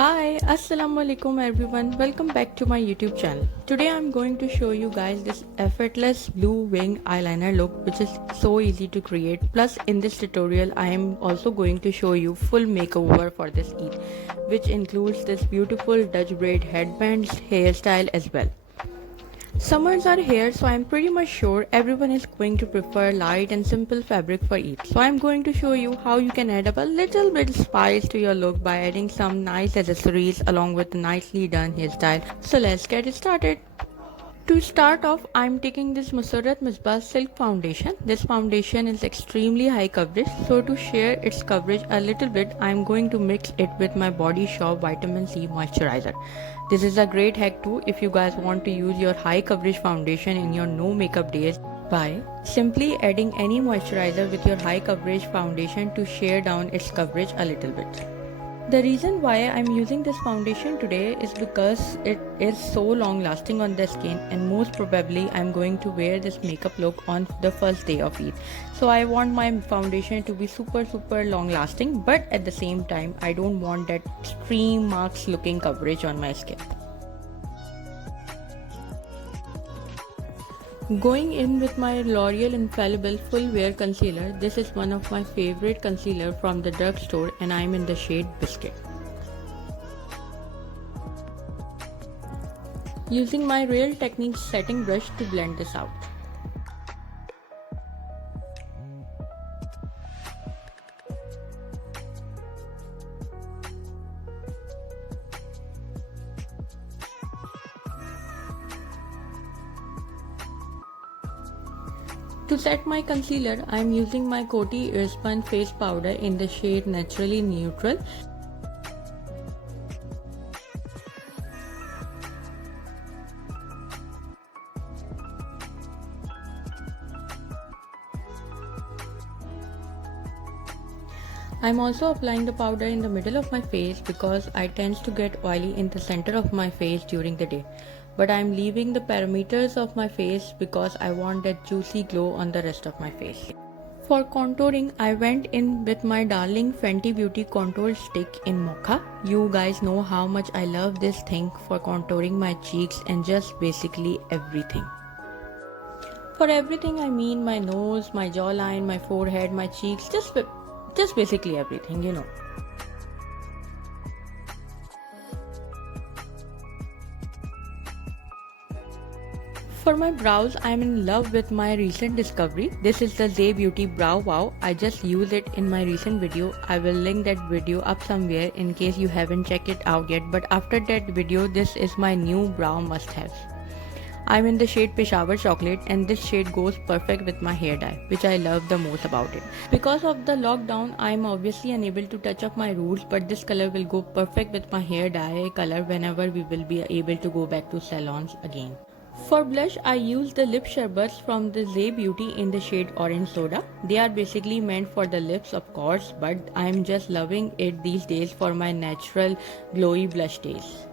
Hi, Assalamu alaikum everyone. Welcome back to my YouTube channel. Today I'm going to show you guys this effortless blue wing eyeliner look which is so easy to create. Plus in this tutorial I am also going to show you full makeover for this Eid, which includes this beautiful Dutch braid headbands hairstyle as well. Summers are here, so I'm pretty much sure everyone is going to prefer light and simple fabric for Eid. So I'm going to show you how you can add up a little bit spice to your look by adding some nice accessories along with a nicely done hairstyle. So let's get started. To start off, I'm taking this Musarat Misbah Silk Foundation. This foundation is extremely high coverage, so to share its coverage a little bit, I'm going to mix it with my Body Shop Vitamin C Moisturizer. This is a great hack too if you guys want to use your high coverage foundation in your no makeup days by simply adding any moisturizer with your high coverage foundation to share down its coverage a little bit. The reason why I'm using this foundation today is because it is so long lasting on the skin, and most probably I'm going to wear this makeup look on the first day of Eid. So I want my foundation to be super long lasting, but at the same time I don't want that extreme marks looking coverage on my skin. Going in with my L'Oreal Infallible Full Wear Concealer. This is one of my favorite concealer from the drugstore and I'm in the shade Biscuit. Using my Real Techniques setting brush to blend this out. To set my concealer, I am using my Coty Airspun Face Powder in the shade Naturally Neutral. I am also applying the powder in the middle of my face because I tend to get oily in the center of my face during the day. But I am leaving the perimeters of my face because I want that juicy glow on the rest of my face. For contouring, I went in with my darling Fenty Beauty contour stick in Mocha. You guys know how much I love this thing for contouring my cheeks and just basically everything. For everything I mean my nose, my jawline, my forehead, my cheeks, just basically everything, you know. For my brows, I am in love with my recent discovery. This is the Zay Beauty Brow Wow. I just used it in my recent video. I will link that video up somewhere in case you haven't checked it out yet. But after that video, this is my new brow must-have. I'm in the shade Peshawar Chocolate and this shade goes perfect with my hair dye, which I love the most about it. Because of the lockdown, I'm obviously unable to touch up my roots, but this color will go perfect with my hair dye color whenever we will be able to go back to salons again. For blush, I use the lip sherbets from the Zay Beauty in the shade Orange Soda. They are basically meant for the lips of course, but I'm just loving it these days for my natural glowy blush days.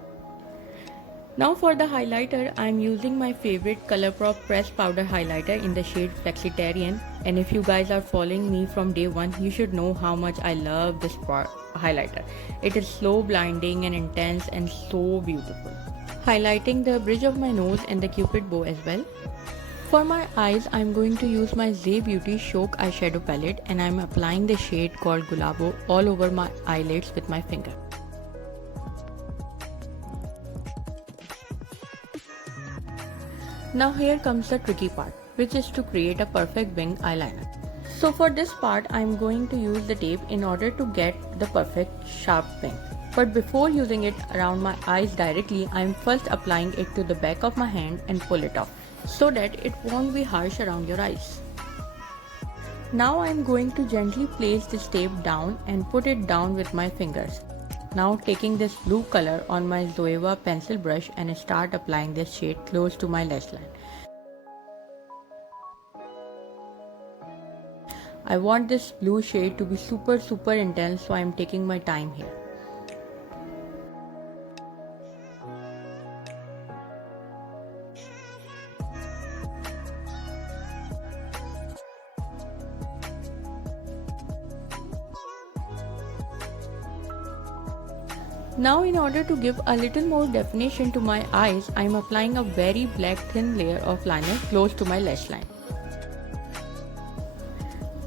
Now for the highlighter, I'm using my favorite ColourPop pressed powder highlighter in the shade Flexitarian, and if you guys are following me from day one, you should know how much I love this highlighter. It is slow blinding and intense and so beautiful. Highlighting the bridge of my nose and the cupid bow as well. For my eyes, I'm going to use my Zay Beauty Shock eyeshadow palette and I'm applying the shade called Gulabo all over my eyelids with my finger. Now here comes the tricky part, which is to create a perfect wing eyeliner. So for this part, I'm going to use the tape in order to get the perfect sharp wing. But before using it around my eyes directly, I am first applying it to the back of my hand and pull it off, so that it won't be harsh around your eyes. Now I am going to gently place this tape down and put it down with my fingers. Now taking this blue color on my Zoeva pencil brush and start applying this shade close to my lash line. I want this blue shade to be super intense, so I am taking my time here. Now in order to give a little more definition to my eyes, I am applying a very black thin layer of liner close to my lash line.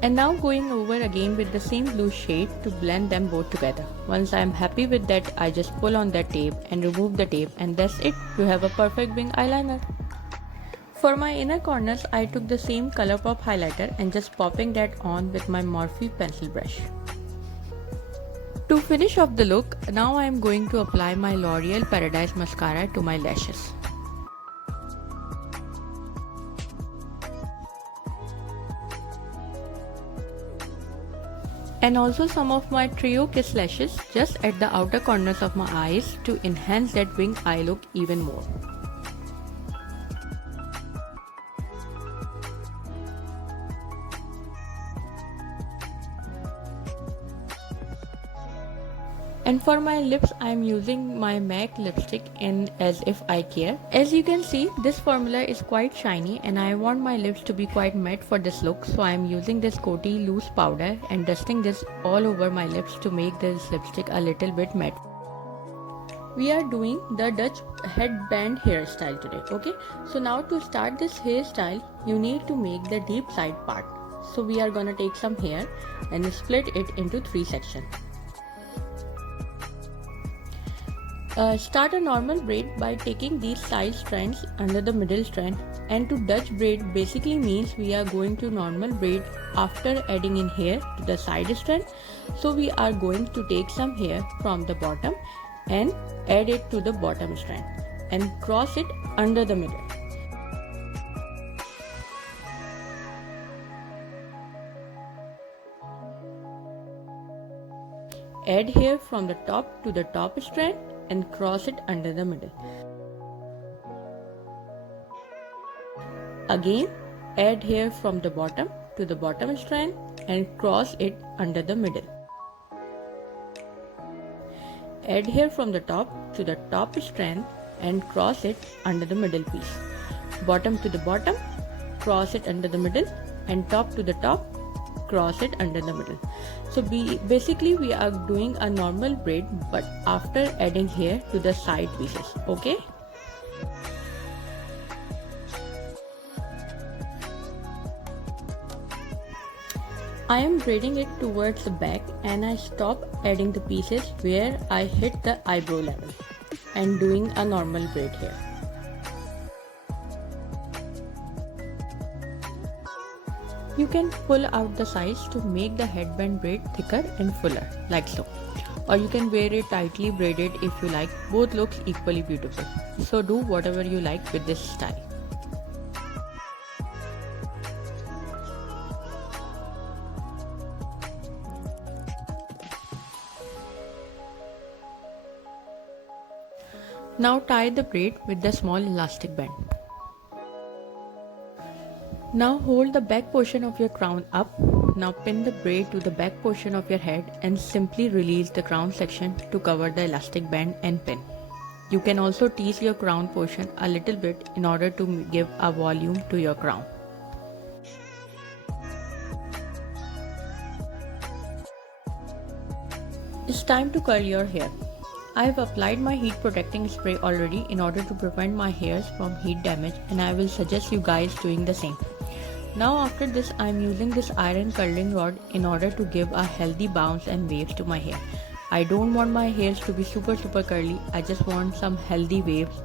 And now going over again with the same blue shade to blend them both together. Once I am happy with that, I just pull on that tape and remove the tape, and that's it. You have a perfect wing eyeliner. For my inner corners, I took the same Colourpop highlighter and just popping that on with my Morphe pencil brush. To finish off the look, now I am going to apply my L'Oreal Paradise Mascara to my lashes. And also some of my Trio Kiss lashes just at the outer corners of my eyes to enhance that wing eye look even more. And for my lips, I am using my MAC lipstick in As If I Care. As you can see, this formula is quite shiny and I want my lips to be quite matte for this look. So I am using this Coty loose powder and dusting this all over my lips to make this lipstick a little bit matte. We are doing the Dutch headband hairstyle today, okay? So now to start this hairstyle, you need to make the deep side part. So we are gonna take some hair and split it into 3 sections. Start a normal braid by taking these side strands under the middle strand, and to Dutch braid basically means we are going to normal braid after adding in hair to the side strand. So we are going to take some hair from the bottom and add it to the bottom strand and cross it under the middle. Add hair from the top to the top strand and cross it under the middle. Again, add hair from the bottom to the bottom strand and cross it under the middle. Add hair from the top to the top strand and cross it under the middle piece. Bottom to the bottom, cross it under the middle, and top to the top, cross it under the middle. So basically we are doing a normal braid but after adding hair to the side pieces, okay? I am braiding it towards the back and I stop adding the pieces where I hit the eyebrow level and doing a normal braid here. You can pull out the sides to make the headband braid thicker and fuller, like so. Or you can wear it tightly braided if you like. Both looks equally beautiful. So do whatever you like with this style. Now tie the braid with the small elastic band. Now hold the back portion of your crown up. Now pin the braid to the back portion of your head and simply release the crown section to cover the elastic band and pin. You can also tease your crown portion a little bit in order to give a volume to your crown. It's time to curl your hair. I have applied my heat protecting spray already in order to prevent my hairs from heat damage, and I will suggest you guys doing the same. Now after this, I am using this iron curling rod in order to give a healthy bounce and waves to my hair. I don't want my hairs to be super curly, I just want some healthy waves.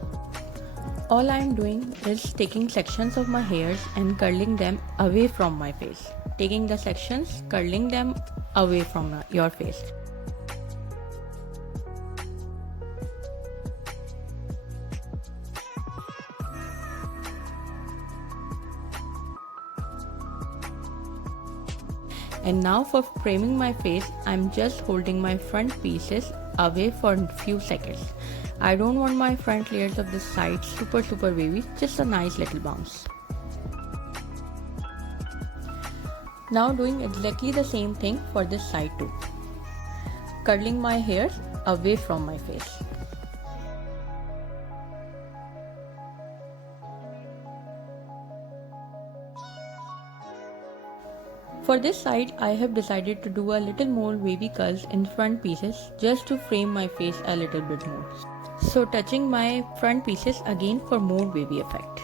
All I am doing is taking sections of my hairs and curling them away from my face. Taking the sections, curling them away from your face. And now for framing my face, I'm just holding my front pieces away for a few seconds. I don't want my front layers of the side super wavy, just a nice little bounce. Now doing exactly the same thing for this side too. Curling my hairs away from my face. For this side, I have decided to do a little more wavy curls in front pieces just to frame my face a little bit more. So touching my front pieces again for more wavy effect.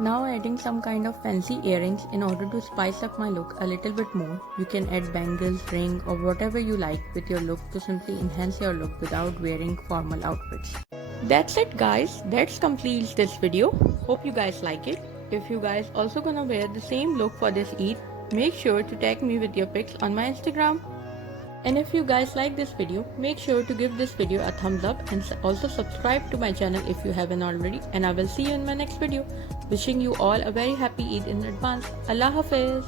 Now adding some kind of fancy earrings in order to spice up my look a little bit more. You can add bangles, ring or whatever you like with your look to simply enhance your look without wearing formal outfits. That's it guys, that completes this video. Hope you guys like it. If you guys also gonna wear the same look for this Eid, make sure to tag me with your pics on my Instagram. And if you guys like this video, make sure to give this video a thumbs up and also subscribe to my channel if you haven't already. And I will see you in my next video. Wishing you all a very happy Eid in advance. Allah Hafiz.